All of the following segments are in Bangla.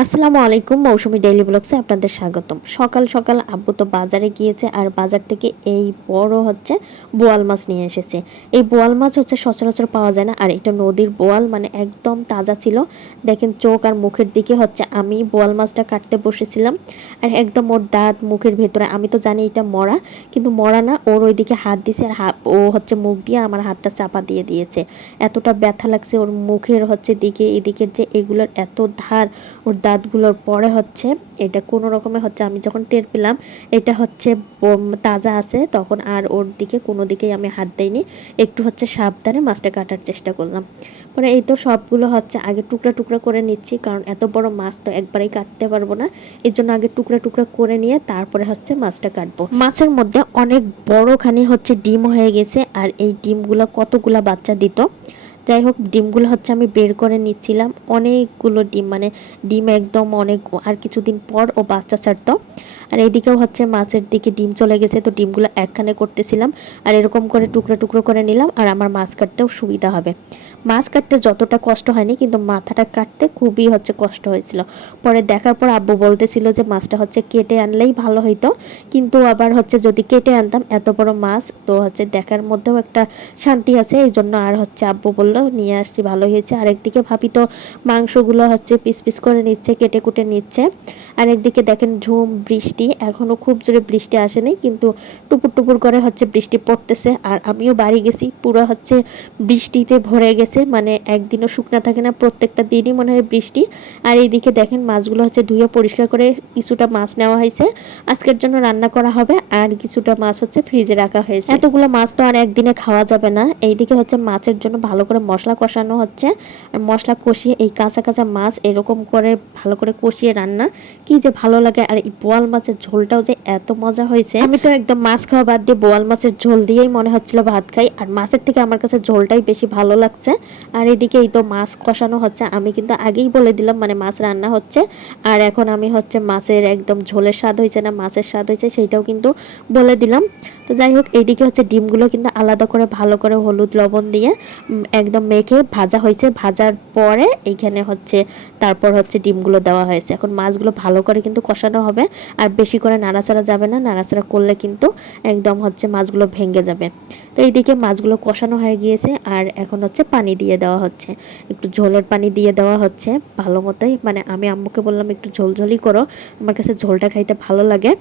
আসসালামু আলাইকুম, মৌসুমী ডেইলি ব্লগসে আপনাদের স্বাগতম। সকাল সকাল আব্বু তো বাজারে গিয়েছে আর বাজার থেকে এই বড় বোয়াল মাছ নিয়ে এসেছে। এই বোয়াল মাছ সচরাচর পাওয়া যায় না, আর এটা নদীর বোয়াল, মানে একদম তাজা ছিল। দেখেন চোখ আর মুখের দিকে আমি বোয়াল মাছটা কাটতে বসেছিলাম, আর একদম ওর দাঁত মুখের ভেতরে। আমি তো জানি এটা মরা, কিন্তু মরা না, ওর ওইদিকে হাত দিছে আর ও মুখ দিয়ে আমার হাতটা চাপা দিয়ে দিয়েছে। এতটা ব্যথা লাগছে ওর মুখের দিকে, এদিকের যে এগুলোর এত ধার ওর দাঁতগুলোর পরে এটা কোনো রকমে আমি যখন টের পেলাম এটা তাজা আছে, তখন আর ওর দিকে কোনো দিকেই আমি হাত দেইনি। একটু সাবধানে মাছটা কাটার চেষ্টা করলাম। পরে এই তো সবগুলো আগে টুকরা টুকরা করে নিচ্ছি, কারণ এত বড় মাছ তো একবারেই কাটতে পারবো না। এর জন্য আগে টুকরা টুকরা করে নিয়ে তারপরে মাছটা কাটবো। মাছের মধ্যে অনেক বড়খানি ডিম হয়ে গেছে, আর এই ডিমগুলো কতগুলা বাচ্চা দিত। যাই হোক, ডিমগুলো আমি বের করে নিচ্ছিলাম। অনেকগুলো ডিম, মানে ডিম একদম অনেক। আর কিছুদিন পর ও বাচ্চা ছাড়তো। আর এইদিকেও মাছের দিকে ডিম চলে গেছে, তো ডিমগুলো একখানে করতেছিলাম। আর এরকম করে টুকরো টুকরো করে নিলাম, আর আমার মাছ কাটতেও সুবিধা হবে। মাছ কাটতে যতটা কষ্ট হয়নি, কিন্তু মাথাটা কাটতে খুবই কষ্ট হয়েছিল। পরে দেখার পর আব্বু বলতেছিল যে মাছটা কেটে আনলেই ভালো হইতো, কিন্তু আবার যদি কেটে আনতাম এত বড় মাছ, তো দেখার মধ্যেও একটা শান্তি আছে। এই জন্য আর আব্বু বললো নিয়ে আসছি, ভালো হয়েছে। আরেকদিকে ভাবি তো মাংসগুলো পিস পিস করে নিচ্ছে, কেটে কুটে নিচ্ছে। আর একদিকে দেখেন ঝুম বৃষ্টি, এখনো খুব জোরে বৃষ্টি আসেনি, কিন্তু টুপুর টুপুর করে বৃষ্টি পড়তেছে। আর আমিও বাড়ি গেছি, পুরো বৃষ্টিতে ভরে গেছে, মানে একদিনও শুকনা থাকে না, প্রত্যেকটা দিনই মনে হয় বৃষ্টি। আর এইদিকে দেখেন মাছগুলো ধুয়ে পরিষ্কার করে কিছুটা মাছ নেওয়া হয়েছে, আজকের জন্য রান্না করা হবে। আর কিছুটা মাছ ফ্রিজে রাখা হয়েছে। এতগুলো মাছ তো আর একদিনে খাওয়া যাবে না। এইদিকে মাছের জন্য ভালো করে মশলা কষানো হচ্ছে, আর মশলা কষিয়ে এই কাঁচা কাঁচা মাছ এরকম করে ভালো করে কষিয়ে রান্না কি যে ভালো লাগে। আর এই বোয়াল মাছের ঝোলটাও যে এত মজা হয়েছে, আমি তো একদম মাছ খাওয়া বাদ দিয়ে বোয়াল মাছের ঝোল দিয়েই মনে হচ্ছিল ভাত খাই। আর মাছের থেকে আমার কাছে ঝোলটাই বেশি ভালো লাগছে। আর এদিকে এই তো মাছ কষানো হচ্ছে, আমি কিন্তু আগেই বলে দিলাম মানে মাছ রান্না হচ্ছে। আর এখন আমি মাছের একদম ঝোলের স্বাদ হয়েছে না মাছের স্বাদ হয়েছে সেইটাও কিন্তু বলে দিলাম। তো যাই হোক, এইদিকে ডিমগুলো কিন্তু আলাদা করে ভালো করে হলুদ লবণ দিয়ে একদম মেখে ভাজা হয়েছে। ভাজার পরে এইখানে তারপর ডিমগুলো দেওয়া হয়েছে। এখন মাছগুলো ভালো করে কিন্তু কষানো হবে, আর বেশি করে নাড়াচাড়া যাবে না, নাড়াচাড়া করলে কিন্তু একদম মাছগুলো ভেঙে যাবে। তো এইদিকে মাছগুলো কষানো হয়ে গিয়েছে, আর এখন পানি দিয়ে দেওয়া হচ্ছে, একটু ঝোলের পানি দিয়ে দেওয়া হচ্ছে ভালো মতোই। মানে আমি আম্মুকে বললাম একটু ঝোলঝোলই করো, আমার কাছে ঝোলটা খাইতে ভালো লাগে।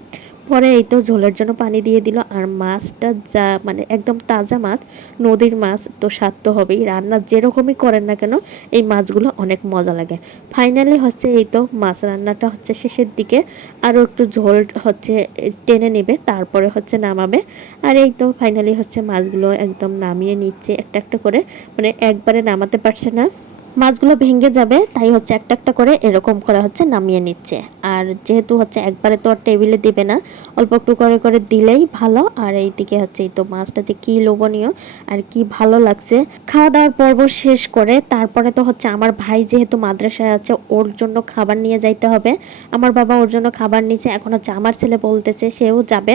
পরে এই তো ঝোলের জন্য পানি দিয়ে দিল। আর মাছটা যা মানে একদম তাজা মাছ, নদীর মাছ, তো স্বাদ তো হবেই। রান্না যেরকমই করেন না কেন এই মাছগুলো অনেক মজা লাগে। ফাইনালি এই তো মাছ রান্নাটা শেষের দিকে, আরও একটু ঝোল টেনে নেবে, তারপরে নামাবে। আর এই তো ফাইনালি মাছগুলো একদম নামিয়ে নিচ্ছে একটা একটা করে, মানে একবারে নামাতে পারছে না, মাছগুলো ভেঙে যাবে, তাই একটা একটা করে এরকম করে নামিয়ে নিচ্ছে। আর যেহেতু একবারে তো আর টেবিলে দিবে না, অল্প একটু করে করে দিলেই ভালো। আর এইদিকে এই তো মাছটা যে কি লোভনীয় আর কি ভালো লাগছে। খাওয়া দাওয়ার পর্ব শেষ করে তারপরে তো আমার ভাই যেহেতু মাদ্রাসায় আছে, ওর জন্য খাবার নিয়ে যাইতে হবে। আমার বাবা ওর জন্য খাবার নিছে, এখন আমার ছেলে বলতেছে সেও যাবে।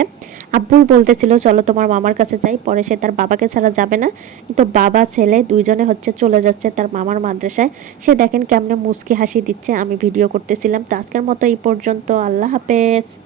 আব্বুই বলতেছিল চলো তোমার মামার কাছে যাই, পরে সে তার বাবাকে ছাড়া যাবে না। কিন্তু বাবা ছেলে দুইজনে চলে যাচ্ছে তার মামার মাদ্রাসায়। সে দেখেন কেমনে মুচকি হাসি দিচ্ছে, আমি ভিডিও করতেছিলাম। তো আজকের মতো এই পর্যন্ত, আল্লাহ হাফেজ।